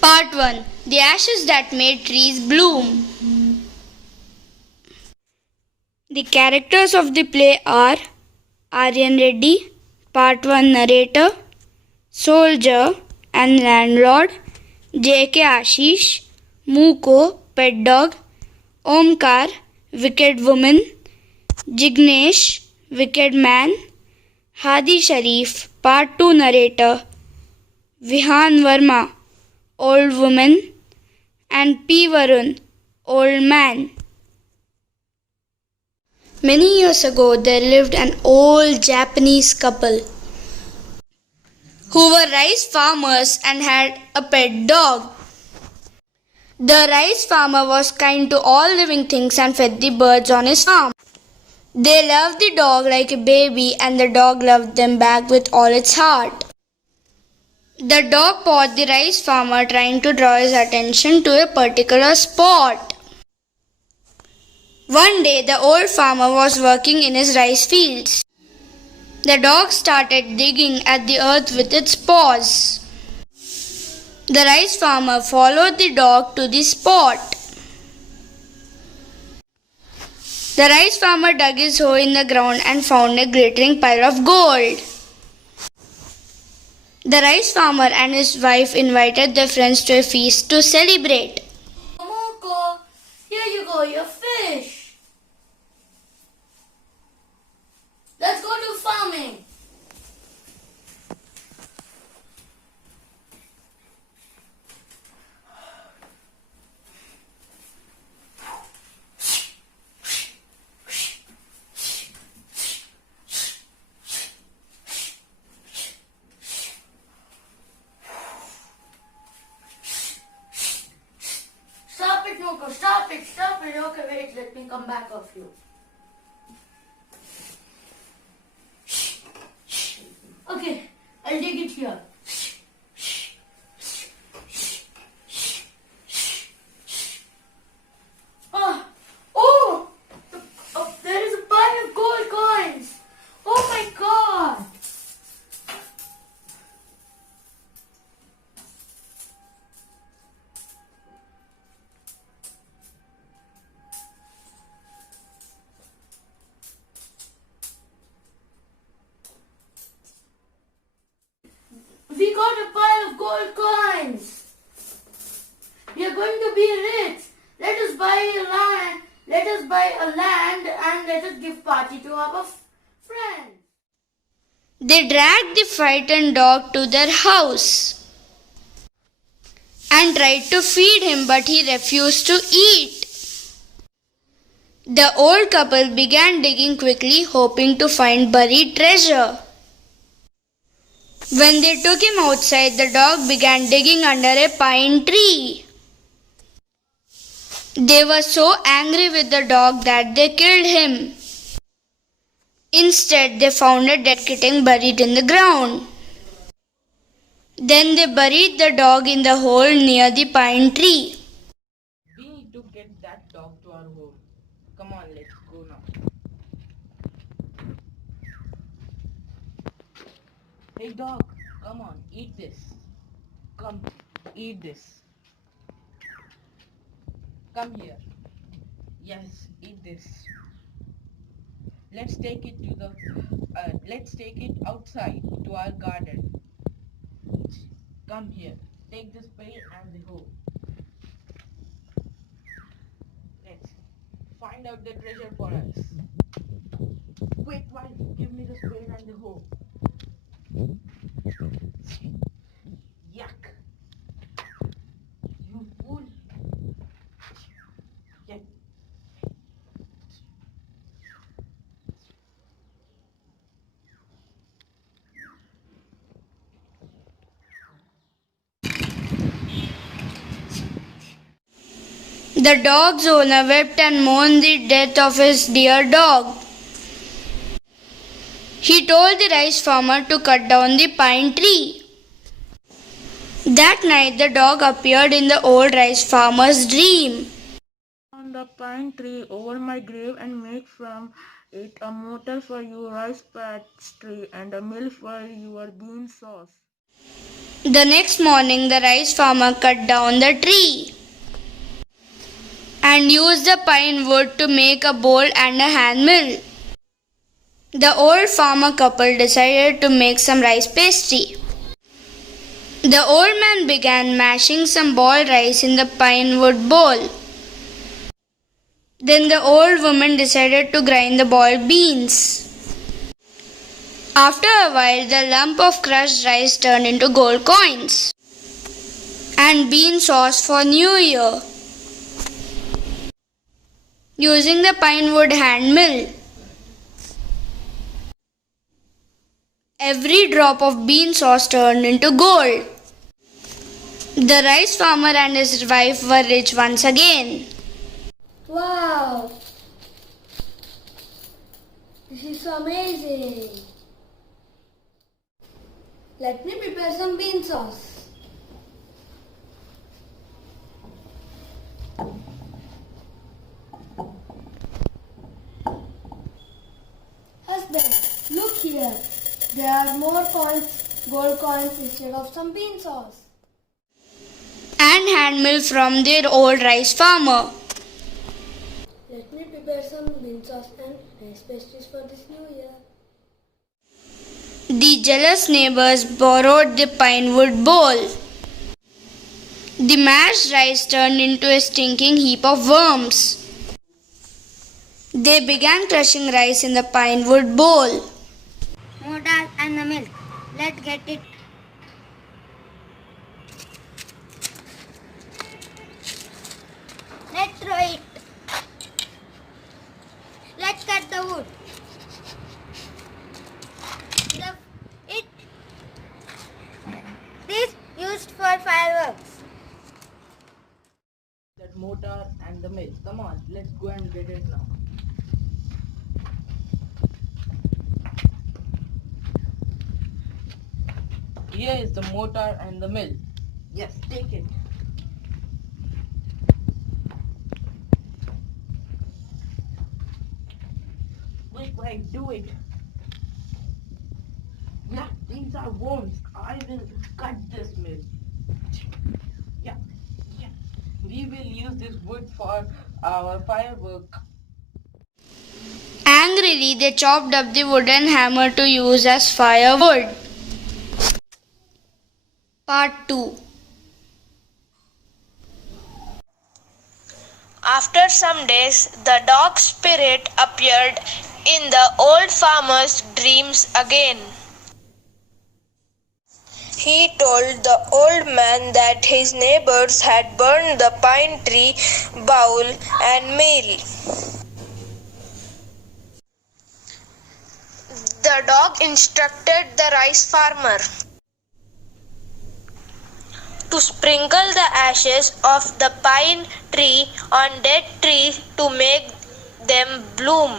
Part 1. The Ashes That Made Trees Bloom. The characters of the play are Aryan Reddy, Part 1 narrator, soldier and landlord, J.K. Ashish, Muko, pet dog, Omkar, wicked woman, Jignesh, wicked man, Hadi Sharif, Part 2 narrator, Vihan Verma, old woman, and P. Varun, old man. Many years ago, there lived an old Japanese couple who were rice farmers and had a pet dog. The rice farmer was kind to all living things and fed the birds on his farm. They loved the dog like a baby, and the dog loved them back with all its heart. The dog pawed the rice farmer, trying to draw his attention to a particular spot. One day, the old farmer was working in his rice fields. The dog started digging at the earth with its paws. The rice farmer followed the dog to the spot. The rice farmer dug his hoe in the ground and found a glittering pile of gold. The rice farmer and his wife invited their friends to a feast to celebrate. Moko, here you go, your fish. Let's go to farming. Stop it, Moko. Stop it. Stop it. Okay, wait. Let me come back of you. Okay, I'll take it here. Oh, there is a pile of gold coins. Oh my God. We got a pile of gold coins. We are going to be rich. Let us buy a land. Let us buy a land and let us give party to our friends. They dragged the frightened dog to their house and tried to feed him, but he refused to eat. The old couple began digging quickly, hoping to find buried treasure. When they took him outside, the dog began digging under a pine tree. They were so angry with the dog that they killed him. Instead, they found a dead kitten buried in the ground. Then they buried the dog in the hole near the pine tree. We need to get that dog to our home. Come on, let's go now. Hey dog, come on, eat this. Come, eat this. Come here. Yes, eat this. Let's take it outside to our garden. Come here. Take the spade and the hoe. Let's find out the treasure for us. Quick, wife, give me the spade and the hoe. Yuck! You fool! Get. The dog's owner wept and mourned the death of his dear dog. He told the rice farmer to cut down the pine tree. That night, the dog appeared in the old rice farmer's dream. On the pine tree over my grave and make from it a mortar for your rice patch tree and a mill for your bean sauce. The next morning, the rice farmer cut down the tree and used the pine wood to make a bowl and a hand mill. The old farmer couple decided to make some rice pastry. The old man began mashing some boiled rice in the pine wood bowl. Then the old woman decided to grind the boiled beans. After a while, the lump of crushed rice turned into gold coins and bean sauce for New Year. Using the pine wood hand mill, every drop of bean sauce turned into gold. The rice farmer and his wife were rich once again. Wow! This is amazing! Let me prepare some bean sauce. Husband, look here. There are more coins, gold coins instead of some bean sauce. And hand mill from their old rice farmer. Let me prepare some bean sauce and rice pastries for this new year. The jealous neighbors borrowed the pine wood bowl. The mashed rice turned into a stinking heap of worms. They began crushing rice in the pine wood bowl. Mortar and the milk. Let's get it. Let's throw it. Let's cut the wood. This used for fireworks. That mortar and the mill. Come on, let's go and get it now. Here is the mortar and the mill. Yes, take it. Quick, do it. Yeah, these are worms. I will cut this mill. Yeah. We will use this wood for our firework. Angrily, they chopped up the wooden hammer to use as firewood. Part 2. After some days, the dog spirit appeared in the old farmer's dreams again. He told the old man that his neighbors had burned the pine tree, bowl, and mill. The dog instructed the rice farmer to sprinkle the ashes of the pine tree on dead trees to make them bloom.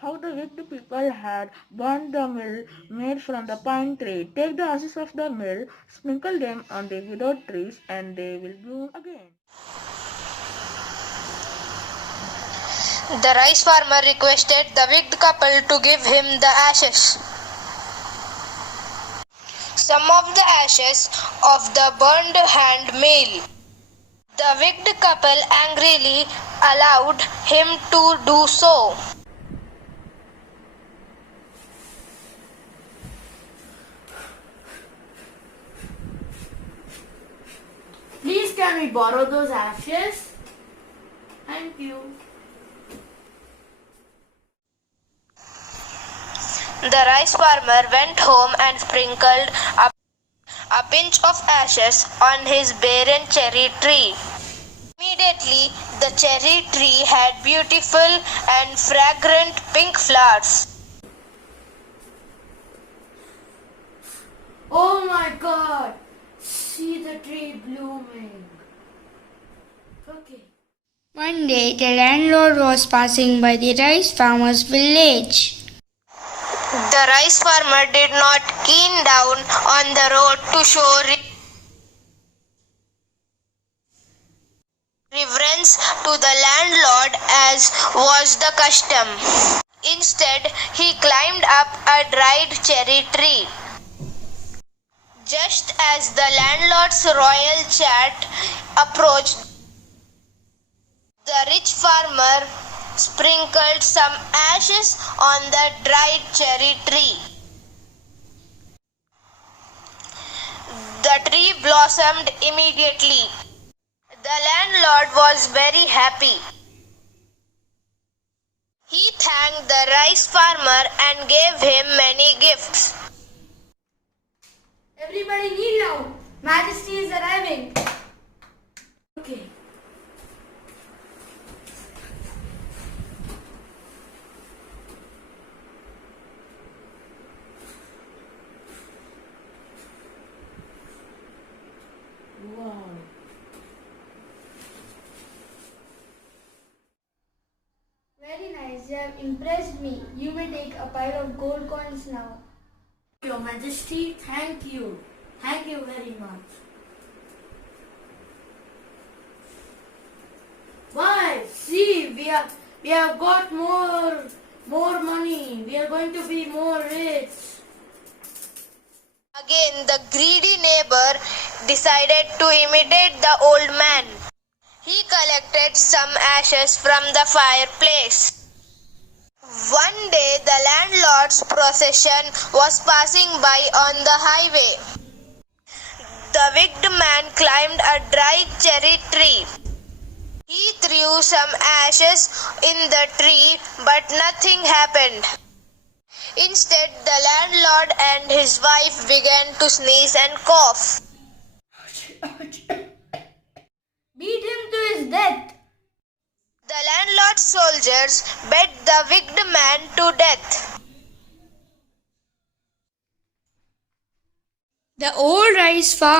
How the wicked people had burned the mill made from the pine tree. Take the ashes of the mill, sprinkle them on the widowed trees, and they will bloom again. The rice farmer requested the wicked couple to give him the ashes. Some of the ashes of the burned hand mill. The wicked couple angrily allowed him to do so. Please, can we borrow those ashes? Thank you. The rice farmer went home and sprinkled a pinch of ashes on his barren cherry tree. Immediately, the cherry tree had beautiful and fragrant pink flowers. Oh my God! See the tree blooming. Okay. One day, the landlord was passing by the rice farmer's village. The rice farmer did not keen down on the road to show reverence to the landlord as was the custom. Instead, he climbed up a dried cherry tree. Just as the landlord's royal chat approached, the rich farmer sprinkled some ashes on the dried cherry tree. The tree blossomed immediately. The landlord was very happy. He thanked the rice farmer and gave him many gifts. Everybody kneel now. Majesty is arriving. Okay. Wow. Very nice, you have impressed me. You may take a pile of gold coins now. Your Majesty, thank you. Thank you very much. Why? See, we have got more money. We are going to be more rich. Again, the greedy neighbor decided to imitate the old man. He collected some ashes from the fireplace. One day, the landlord's procession was passing by on the highway. The wicked man climbed a dry cherry tree. He threw some ashes in the tree, but nothing happened. Instead, the landlord and his wife began to sneeze and cough. Beat him to his death. The landlord's soldiers beat the wicked man to death. The old rice farmer